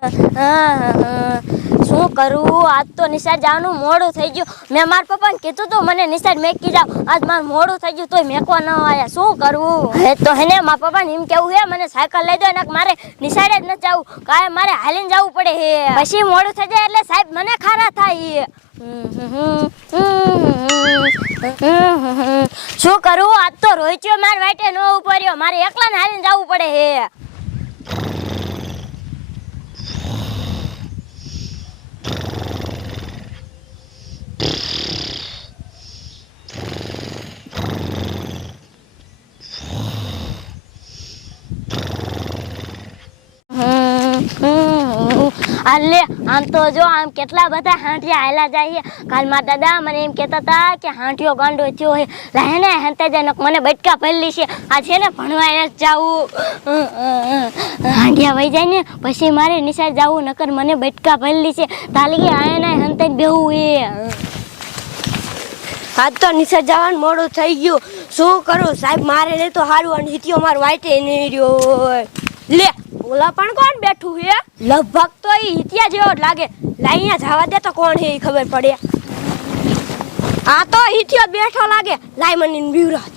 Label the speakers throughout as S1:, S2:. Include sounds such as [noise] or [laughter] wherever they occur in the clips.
S1: શું કરું? આજ તો નિશાળ જવાનું મોડું થઈ ગયું. મેં મારા પપ્પાને કીધું તું મને નિશાળ મેકી જાવ આજ મારું મોડું થઈ ગયું તોય મેકવા ન આવ્યા. શું કરવું હે તો હેને મારા પપ્પાને એમ કેવું હે મને સાયકલ લઈ દો ને મારે નિશાળે જ ન જવું. કાંઈ મારે હાલીને જવું પડે હે. પછી મોડું થઈ જાય એટલે સાહેબ મને ખારા થાય. શું કરું? આજ તો રોહિત્યો માર વાટે ન ઉપર્યો મારે એકલાને હાલીને જવું પડે હે. અલે આમ તો જો આમ કેટલા બધા હાંઠિયા આવેલા જાય કાલ મારા દાદા મને એમ કહેતા હતા કે હાંઠિયો ગાંડો થયો હે લાહે ને હેંતે જાય મને બટકા પડેલી છે. આ છે ને ભણવા જાવું હાંઠિયા વહી જાય ને પછી મારે નિશાળ જાવું નકર મને બટકા પહેલી છે. તાલી આયા ને હેંતે જ બેહવું એ.
S2: આજ તો નિશાળ જવાનું મોડું થઈ ગયું. શું કરું સાહેબ મારે ને તો સારું અને હિતિયો માર વાઈટે નહીં રહ્યો હોય. લે ઓલા પણ કોણ બેઠું હે? લગભગ તો એ હિતિયા જેવો જ લાગે. લાઈયા જવા દે તો કોણ હે એ ખબર પડે. આ તો હિતિયો બેઠો લાગે. લાઈ મને બીવરા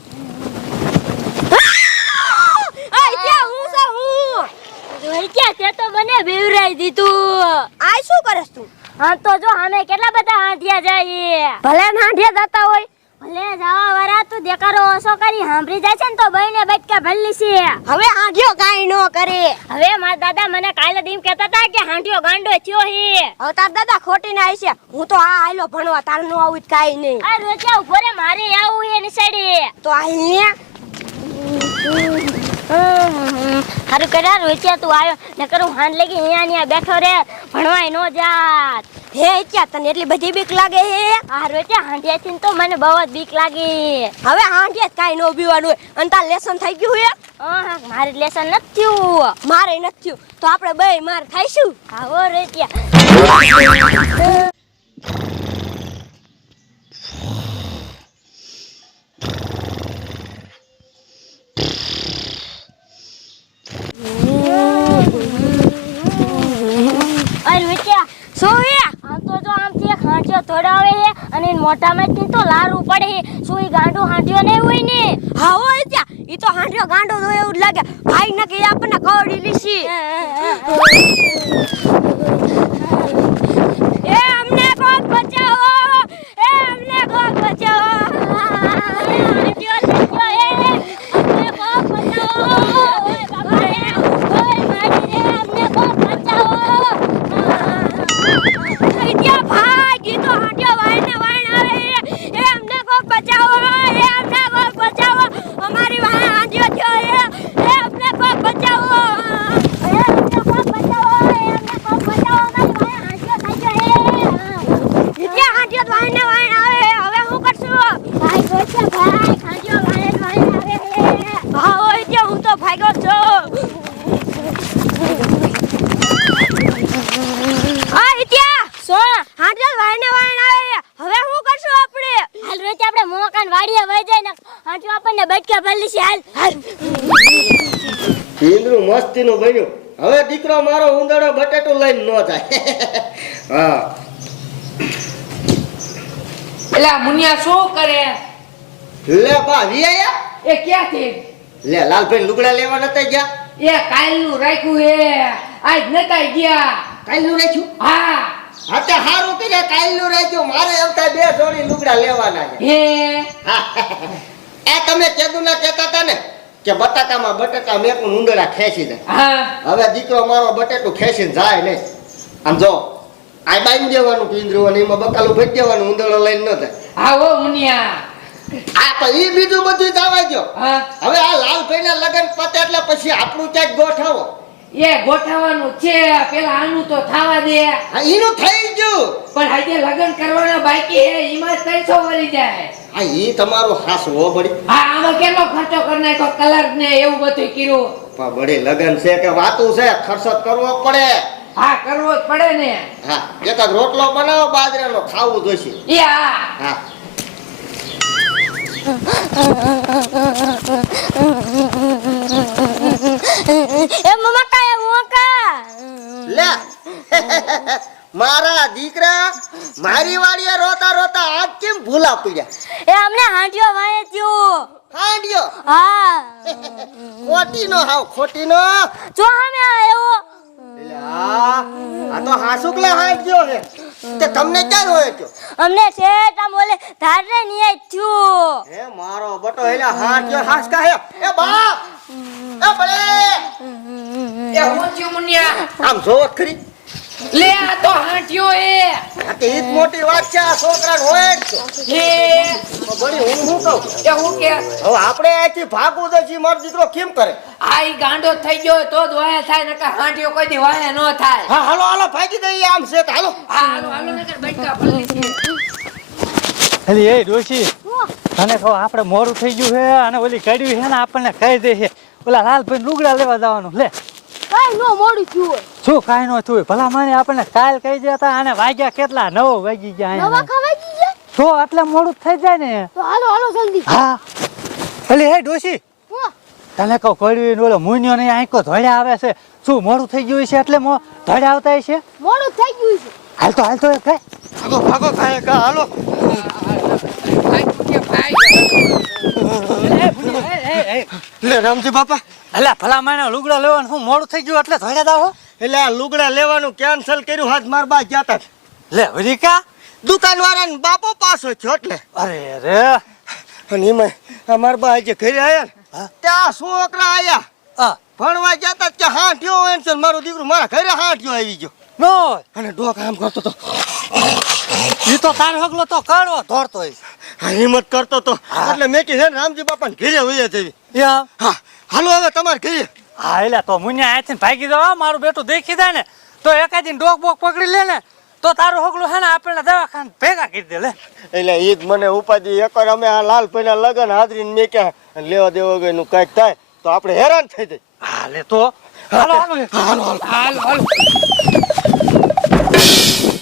S1: તે તો મને બેવરાઈ દીધું.
S2: આ શું કરસ તું?
S1: હા તો જો અમે કેટલા બધા હાંઠિયા જાય
S2: ભલે હાંઢિયા જતા હોય
S1: ભલે જવા વાળા તું દેકારો ઓછો કરી સાંભળી જાય છે ને તો બહેને બટકા ભરલી છે
S2: હવે આંઢિયો કાઈ નો કરે.
S1: હવે મારા દાદા મને કાલે દીમ કહેતા હતા કે હાંઠિયો ગાંડો થયો હે.
S2: હવે તાર દાદા ખોટી ના છે. હું તો આ આયલો ભણવા તાર નો આવું કાઈ નહીં.
S1: આ રોજ્યા ઊભો રે મારે આવું હે નિસાડી
S2: તો અહીંયા.
S1: હારું કર્યા રોજ્યા તું આવ્યો. ને કરું હાન લગી અહીંયા અહીંયા બેઠો રે. ભણવાય નો જાત.
S2: હે ક્યાં તને એટલી બધી બીક લાગે હે?
S1: આ રોજ્યા હાંઠિયા થી તો મને બહુ જ બીક લાગી.
S2: હવે આંઢિયા જ નો બીવાનું હોય. અને તાર લેસન થઈ ગયું હે?
S1: હા મારે લેસન નથી થયું.
S2: મારે નથી થયું. તો આપણે બે માર થાઈશું
S1: આવો રોજ્યા
S2: શું હે?
S1: આમ તો જો આમથી એક હાંચો ધોડાવે છે અને મોઢામાંથી તો લારું પડે હે સુઈ ગાંડો ગાંડું ને હોય ને?
S2: હા હોય ત્યાં ઈ તો હાંડ્યો ગાંડો તો એવું જ લાગે. ભાઈ ને કે આપણને કવડી લીસી એ અમને કોક બચાવો એ અમને કોક બચાવો
S1: હાંટ્યો લીધો હે. અમને કોક બચાવો. ઓય બાપા રે. ઓય મારી રે. અમને કોક બચાવો.
S2: ત્યાં ભાઈ ઈ તો હાંઢિયો વાઈને વાઈને આવે હે. એ અમને કોક બચાવો એ અમને કોક બચાવો અમારી વાહે હાંઢિયો થયો હે એ અમને કોક બચાવો
S1: એ અમને કોક બચાવો. એ અમને કોક બચાવો. મારી વાંહે હાંટ્યો થઈ ગયો હે.
S2: ત્યાં હાંઢિયો વાઈને વાઈને આવે હે. હવે શું કરશું
S1: ભાઈ ગોઠિયા ભાઈ હાંટ્યો વાંહે વાંહે આવે હે.
S2: હા હોય ત્યાં હું તો ભાગ્યો છું હા હિત્યા
S1: શું
S2: હાંડલ વાઈને વાઈને આવે છે. હવે શું કરશું આપણે
S1: હાલ રોજ આપણે મોકાન વાડીએ વહી જાય ને હાંટ્યો આપણને બટકા ભરલી છે હાલ હાલ
S3: ઈંદરું મસ્તીનું બન્યું. હવે દીકરો મારો ઉંદરડો બટેટું લઈને ન જાય. [laughs] હા.
S4: એલા મુનિયા શું કરે?
S3: લે બા વિયા
S4: એ ક્યાંથી?
S3: લે લાલભાઈ લુગડા લેવા નતા ગયા?
S4: એ કાલનું રાખ્યું હે. આજ નતા ગયા.
S3: કાલનું રાખ્યું?
S4: હા.
S3: હા તે હારું કર્યા કાલનું રાખ્યું. મારે એમ થાય બે જોડી લુગડા લેવાના છે.
S4: હે. [laughs]
S3: એ તમે કેદું ના કહેતા હતા ને કે બટાકામાં બટાકા મેકું ઉંદરા ખેંચી દે.
S4: હા.
S3: હવે દીકરો મારો બટેટું ખેંચીને જાય નહીં. આમ જો આ બાંધી દેવાનું પિંજરું અને એમાં બકાલું ભરી દેવાનું ઉંદરડો લઈને ન થાય
S4: હા ઓ મુનિયા.
S3: આ તો ઈ બીજું બધું જવા દો હવે આ લાલભાઈ ના લગન પતે એટલે પછી આપણું ક્યાંક ગોઠવો.
S4: એ ગોઠવવાનું છે પેલા આનું તો થાવા દે.
S3: એનું થઈ ગયું.
S4: પણ આજે લગ્ન કરવાના બાકી હે એમાં જ વળી જાય.
S3: આ ઈ તમારું હાસ હો
S4: હા આમાં કેટલો ખર્ચો કરી નાખ્યો કલર ને એવું બધું કર્યું
S3: પણ લગન છે કે વાતું છે ખર્ચો કરવો પડે.
S4: હા કરવો જ પડે ને.
S3: હા એક રોટલો બનાવો બાજરાનો ખાવું જોઈશે
S4: એ હા.
S3: હા.
S1: એ મમ્મા કાયા મોકા
S3: લે. [laughs] મારા દીકરા મારી વાડીએ રોતા રોતા આજ કેમ ભૂલા પડ્યા?
S1: એ અમને હાંડિયો વાય થયો.
S3: હાંડ્યો?
S1: હા. [laughs]
S3: ખોટી નો હાવ ખોટી નો
S1: જો આવ્યો
S3: આ તો હાસુકલા હાંડ્યો હે. તે તમને ક્યાં હોય છો
S1: અમને શેઠ આમ બોલે ધારે નિયાય થયું.
S3: હે મારો બટો એલા હાથ હાસકા હે? એ બાપ! એ બળે
S4: એ હું છું મુનિયા?
S3: આમ જોવો તો ખરી.
S4: લે આ તો હાંઠિયો એ.
S3: આ તે મોટી વાત છે આ છોકરાને હોય.
S4: લે
S3: તો બળી હું કહું?
S4: કે હું કે.
S3: હવે આપણે આથી ભાગવું તો જી મારો દીકરો કેમ કરે?
S4: આ ઈ ગાંડો થઈ ગયો તો જ વાયા થાય નકર હાંઠિયો કોઈ દી વાયા ન થાય.
S3: હા હાલો હાલો ભાગી દઈએ આમ છે તો હાલો.
S4: હા હાલો હાલો નકર બટકા પલ્લી છે
S5: એલી એ ડોશી તને કહો આપણે મોરું થઈ ગયું છે અને ઓલી કાઢ્યું છે ને આપણને કહી દે છે. ઓલા લાલભાઈ લુગડા લેવા જવાનું લે.
S2: કાઈ નો મોડું થયું હોય.
S5: શું કાંઈ ન થયું ભલા મને આપણને કાલ કહી દેતા અને વાગ્યા કેટલા? નવ વાગી ગયા
S2: નવા. ખવાઈ ગયા?
S5: તો એટલે મોડું થઈ જાય ને.
S2: તો હાલો હાલો જલ્દી.
S5: હા. એલી હે ડોશી. તને કહું કડવી ને ઓલો મુન્યો નહીં આંકો ધોળ્યા આવે છે. શું મોડું થઈ ગયું છે એટલે મો ધોળ્યા આવતા છે
S2: મોડું થઈ ગયું છે.
S5: હાલ તો હાલ તો કઈ.
S3: ભાગો ભાગો ખાય કા હાલો. લે રામજી બાપા.
S5: એટલે ભલા મને લુગડા લેવાનું શું મોડું થઈ ગયું? એટલે થોડા દાવો?
S3: એટલે આ લુગડા લેવાનું કેન્સલ કર્યું હાથ માર બા જતા
S5: લે વરિકા
S3: દુકાન વાળાને બાપો પાસો થયો એટલે.
S5: અરે રે
S3: અને એમાં અમાર માર બા આજે ઘરે આવ્યા ને ત્યાં છોકરા આયા.
S5: આ
S3: ભણવા ગયા તા ત્યાં હાંઠ્યો હોય ને મારું દીકરું મારા ઘરે હાંઠ્યો આવી ગયો.
S5: નો
S3: અને ડોક આમ કરતો તો.
S5: એ તો તાર હગલો તો કાઢવો ધોરતો
S3: હિંમત કરતો તો. એટલે મેં કીધું રામજી બાપાને ઘરે હોય જવી
S5: યા?
S3: હા હાલો હવે તમારે ઘરે
S5: હા એટલે તો મુન્યા આયાથી ભાગી જાવ મારું બેટું દેખી જાય ને તો એકાદી ડોક બોક પકડી લે ને તો તારું હગલું હે ને આપણને દવાખાને ભેગા કરી દે લે.
S3: એટલે ઈ જ મને ઉપાધિ. એકવાર અમે આ લાલ પૈના લગન હાજરીને મેં ક્યાં લેવા દેવા ગયું કાંઈક થાય તો આપણે હેરાન થઈ જાય.
S5: હા લે તો. હાલો.
S3: હાલો હાલો.
S4: હાલો હાલો.